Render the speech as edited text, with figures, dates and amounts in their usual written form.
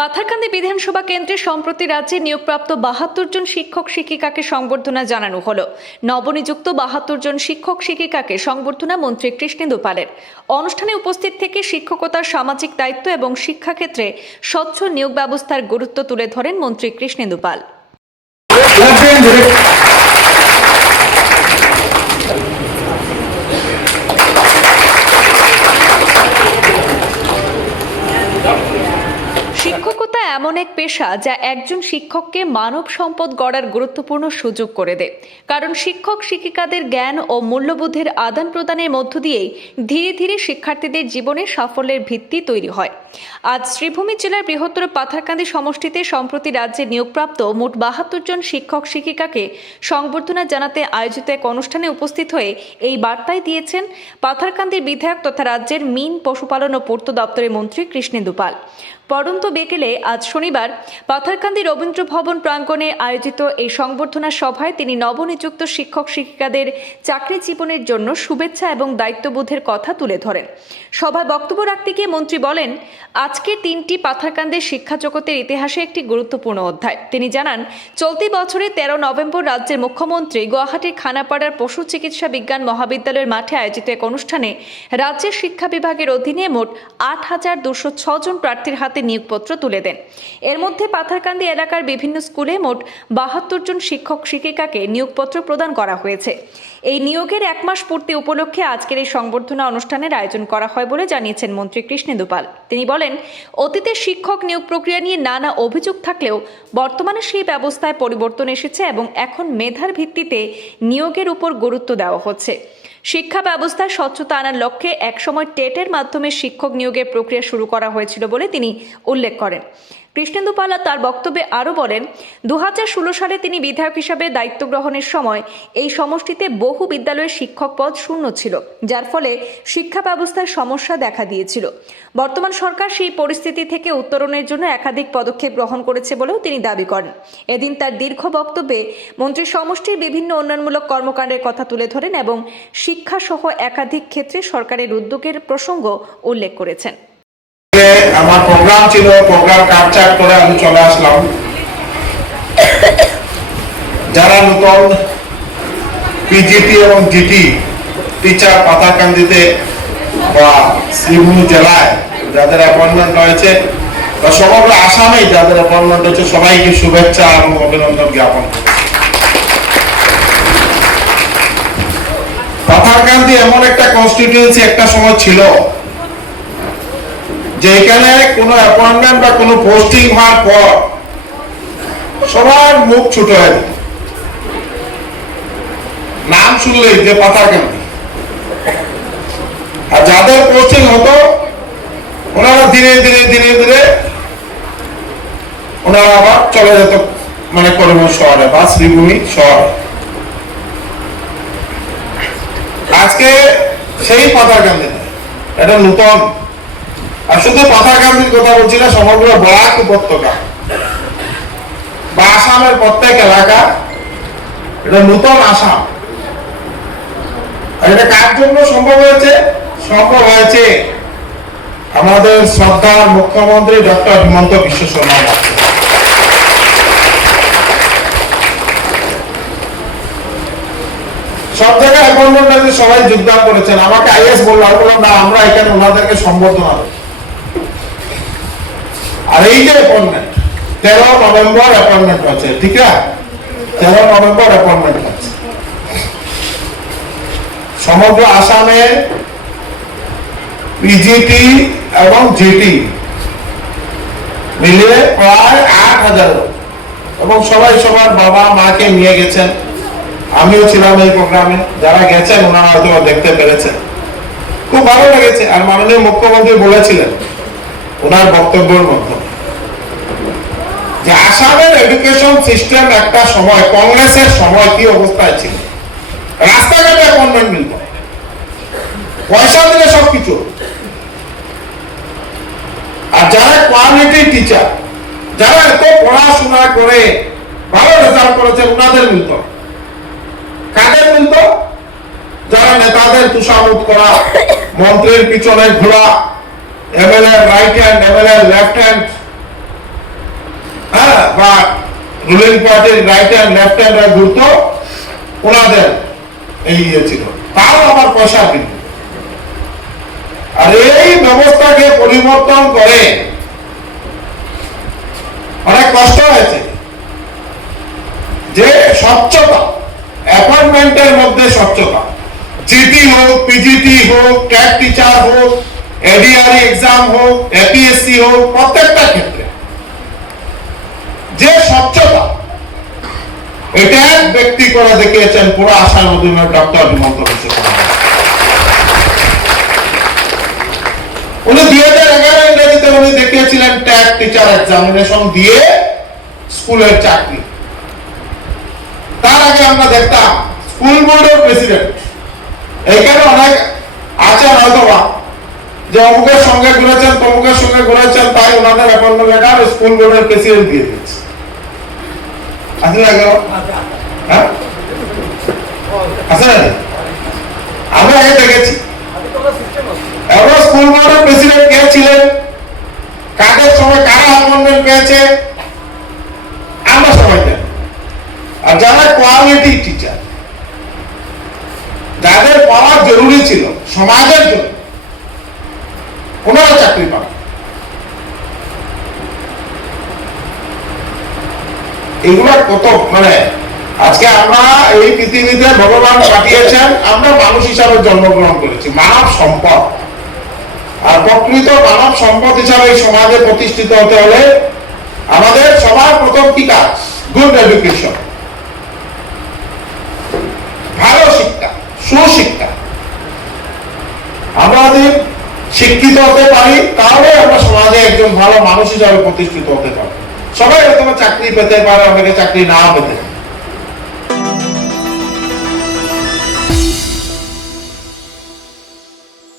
পাথারকান্দি বিধানসভা কেন্দ্রে সম্প্রতি রাজ্যে নিয়োগপ্রাপ্ত ৭২ জন শিক্ষক শিক্ষিকাকে সংবর্ধনা জানানো হলো। নবনিযুক্ত ৭২ জন শিক্ষক শিক্ষিকাকে সংবর্ধনা মন্ত্রী কৃষ্ণেন্দু পালের। অনুষ্ঠানে উপস্থিত থেকে শিক্ষকতার সামাজিক দায়িত্ব এবং শিক্ষাক্ষেত্রে স্বচ্ছ নিয়োগ ব্যবস্থার গুরুত্ব তুলে ধরেন মন্ত্রী কৃষ্ণেন্দু পাল। শিক্ষকতা এমন এক পেশা যা একজন শিক্ষককে মানব সম্পদ গড়ার গুরুত্বপূর্ণ সুযোগ করে দেয়। কারণ শিক্ষক শিক্ষিকাদের জ্ঞান ও মূল্যবোধের আদান প্রদানের মধ্য দিয়েই ধীরে ধীরে শিক্ষার্থীদের জীবনে সাফল্যের ভিত্তি তৈরি হয়। আজ শ্রীভূমি জেলার বৃহত্তর পাথারকান্দি সমষ্টিতে সম্প্রতি রাজ্যে নিয়োগপ্রাপ্ত মোট ৭২ জন শিক্ষক শিক্ষিকাকে সংবর্ধনা জানাতে আয়োজিত এক অনুষ্ঠানে উপস্থিত হয়ে এই বার্তায় দিয়েছেন পাথারকান্দির বিধায়ক তথা রাজ্যের মিন, পশুপালন ও পূর্ত দপ্তরের মন্ত্রী কৃষ্ণেন্দু পাল। পড়ন্ত বিকেলে আজ শনিবার পাথারকান্দি রবীন্দ্র ভবন প্রাঙ্গণে আয়োজিত এই সংবর্ধনা সভায় তিনি নবনিযুক্ত শিক্ষক শিক্ষিকাদের চাকরি জীবনের জন্য শুভেচ্ছা এবং দায়িত্ববোধের কথা তুলে ধরেন। সভায় বক্তব্য রাখতে গিয়ে মন্ত্রী বলেন, আজকের দিনটি পাথারকান্দির শিক্ষা জগতের ইতিহাসে একটি গুরুত্বপূর্ণ অধ্যায়। তিনি জানান, চলতি বছরের ১৩ নভেম্বর রাজ্যের মুখ্যমন্ত্রী গুয়াহাটির খানাপাড়ার পশু চিকিৎসা বিজ্ঞান মহাবিদ্যালয়ের মাঠে আয়োজিত এক অনুষ্ঠানে রাজ্যের শিক্ষা বিভাগের অধীনে মোট ৮,২০৬ জন প্রার্থীর হাতে নিয়োগপত্র তুলে দেন। এর মধ্যে পাথারকান্দি এলাকার বিভিন্ন স্কুলে মোট ৭২ জন শিক্ষক শিক্ষিকাকে নিয়োগপত্র প্রদান করা হয়েছে। এই নিয়োগের ১ মাস পূর্তি উপলক্ষে আজকের এই সংবর্ধনা অনুষ্ঠানের আয়োজন করা হয় বলে জানিয়েছেন মন্ত্রী কৃষ্ণেন্দু পাল। তিনি বলেন, অতীতে শিক্ষক নিয়োগ প্রক্রিয়া নিয়ে নানা অভিযোগ থাকলেও বর্তমানে সেই ব্যবস্থায় পরিবর্তন এসেছে এবং এখন মেধার ভিত্তিতে নিয়োগের উপর গুরুত্ব দেওয়া হচ্ছে। শিক্ষা ব্যবস্থায় স্বচ্ছতা আনার লক্ষ্যে একসময় টেটের মাধ্যমে শিক্ষক নিয়োগের প্রক্রিয়া শুরু করা হয়েছিল বলে তিনি উল্লেখ করেন। কৃষ্ণেন্দু পাল তার বক্তব্যে আরও বলেন, ২০১৬ সালে তিনি বিধায়ক হিসাবে দায়িত্ব গ্রহণের সময় এই সমষ্টিতে বহু বিদ্যালয়ের শিক্ষক পদ শূন্য ছিল, যার ফলে শিক্ষা ব্যবস্থায় সমস্যা দেখা দিয়েছিল। বর্তমান সরকার সেই পরিস্থিতি থেকে উত্তরণের জন্য একাধিক পদক্ষেপ গ্রহণ করেছে বলেও তিনি দাবি করেন। এদিন তার দীর্ঘ বক্তব্যে মন্ত্রী সমষ্টির বিভিন্ন উন্নয়নমূলক কর্মকাণ্ডের কথা তুলে ধরেন এবং শিক্ষাসহ একাধিক ক্ষেত্রে সরকারের উদ্যোগের প্রসঙ্গ উল্লেখ করেছেন। আমার প্রোগ্রাম ছিল, প্রোগ্রাম কাটচাট করে আমি চলে আসলাম। যারা নতুন পিজিটি এবং জিটি টিচার পাথারকান্দিতে বা শ্রীভূমি জেলায় যাদের অ্যাপয়েন্টমেন্ট হয়েছে বা সমগ্র আসামে যাদের অ্যাপয়েন্টমেন্ট হয়েছে, সবাইকে শুভেচ্ছা এবং অভিনন্দন জ্ঞাপন করছি। পাথারকান্দি এমন একটা কনস্টিটিউয়েন্সি একটা সময় ছিল যে এখানে কোনো অ্যাপয়েন্টমেন্ট বা কোনো পোস্টিং হওয়ার পর সবার মুখ ছোট হয়ে যেত। নাম শুনলেই যে পাথারকান্দি, আর যাদের পোস্টিং হতো ওনারা ধীরে ধীরে ধীরে ধীরে ওনারা আবার চলে যেত মানে করিমগঞ্জ শহরে বা শ্রীভূমি শহরে। আজকে সেই পাথারকান্দি এটা নতুন, আর শুধু পাথারকান্দির কথা বলছি না, সমগ্র বরাক উপত্যকা বা আসামের প্রত্যেক এলাকা এটা নতুন আসাম। আর এটা কার জন্য সম্ভব হয়েছে? সম্ভব হয়েছে আমাদের শ্রদ্ধার মুখ্যমন্ত্রী ডক্টর হিমন্ত বিশ্ব শর্মা। সব জায়গায় অ্যাপয়েন্টমেন্ট আছে, সবাই যোগদান করেছেন। আমাকে আইএস বললাম না, আমরা এখানে ওনাদেরকে সম্বর্ধনা দেব। আর এই যে অ্যাপয়েন্টমেন্ট ১৩ নভেম্বর অ্যাপয়েন্টমেন্ট হচ্ছে, ঠিক আছে? ১৩ নভেম্বর অ্যাপয়েন্টমেন্ট হচ্ছে। সমগ্র আসামে পিজিটি এবং জিটি মিলিয়ে প্রায় ৮,০০০ এবং সবাই সবার বাবা মাকে নিয়ে গেছেন। আমিও ছিলাম এই প্রোগ্রামে। যারা গেছেন ওনারা হয়তো দেখতে পেরেছেন, খুব ভালো লেগেছে। আর মাননীয় মুখ্যমন্ত্রী বলেছিলেন ওনার বক্তব্যের মধ্যে যে আসামের এডুকেশন সিস্টেম একটা সময় কংগ্রেসের সময় কি অবস্থায় ছিল, রাস্তাঘাটে অ্যাপয়েন্টমেন্ট মিলত, পয়সা দিলে সবকিছু। আর যারা কোয়ালিটি টিচার, যারা এত পড়াশোনা করে ভালো রেজাল্ট করেছে, ওনাদের মিলত। কাদের মিলত? যারা নেতাদের তুষামুদ করা, মন্ত্রীর পিছনে ঘোরা, MLA right hand, MLA left hand, ruling পার্টির রাইট হ্যান্ড লেফট হ্যান্ড ঘুরতো, ওনাদের এই ছিল, তাও আমার পয়সা কিন্তু। আর এই ব্যবস্থাকে পরিবর্তন করে অনেক কষ্ট হয়েছে, যে স্বচ্ছতা, অ্যাপয়েন্টমেন্টের মধ্যে স্বচ্ছতা, জিটি হোক, পিজিটি হোক, ক্যাট টিচার হোক, এডিআরই এক্সাম হোক, এপিএসসি হোক, প্রত্যেকটা ক্ষেত্রে যে স্বচ্ছতা, এটা এক ব্যক্তি করে দেখিয়েছেন পুরো আশার মধ্যে ডক্টর হিমন্ত বিশ্ব শর্মা। উনি 2011 ইংরেজিতে উনি দেখিয়েছিলেন ট্যাগ টিচার এক্সামিনেশন দিয়ে স্কুলের চাকরি। তার আগে আমরা দেখতাম স্কুল বোর্ডের প্রেসিডেন্ট, এইখানে অনেক আছেন হয়তো যে অমুকের সঙ্গে ঘুরেছেন, তমুকের সঙ্গে ঘুরেছেন, তাই ওনাদের অ্যাপয়েন্টমেন্ট লেটার স্কুল বোর্ডের প্রেসিডেন্ট দিয়ে দিচ্ছে। আছে না কেন? হ্যাঁ, আছে না? আমরা আগে দেখেছি। এবার স্কুল বোর্ডের প্রেসিডেন্ট কে ছিলেন, কাজের সময় কারা অ্যাপয়েন্টমেন্ট পেয়েছে, আমরা সবাই জানি। আর যারা কোয়ালিটি টিচার, যাদের পাওয়া জরুরি ছিল সমাজের জন্য, ওনারা চাকরি পান। এগুলা কত মানে আজকে আমরা এই পৃথিবীতে ভগবান পাঠিয়েছেন, আমরা মানুষ হিসাবে জন্মগ্রহণ করেছি, মানব সম্পদ। আর প্রকৃত মানব সম্পদ হিসাবে এই সমাজে প্রতিষ্ঠিত হতে হলে আমাদের সবার প্রথম কি কাজ? গুড এডুকেশন, ভালো শিক্ষা, সুশিক্ষা। আমরা যদি শিক্ষিত হতে পারি তাহলে আমরা সমাজে একজন ভালো মানুষ হিসাবে প্রতিষ্ঠিত হতে পারি। সবাই হয়তো চাকরি পেতে পারে, অনেকে চাকরি না পেতে পারে।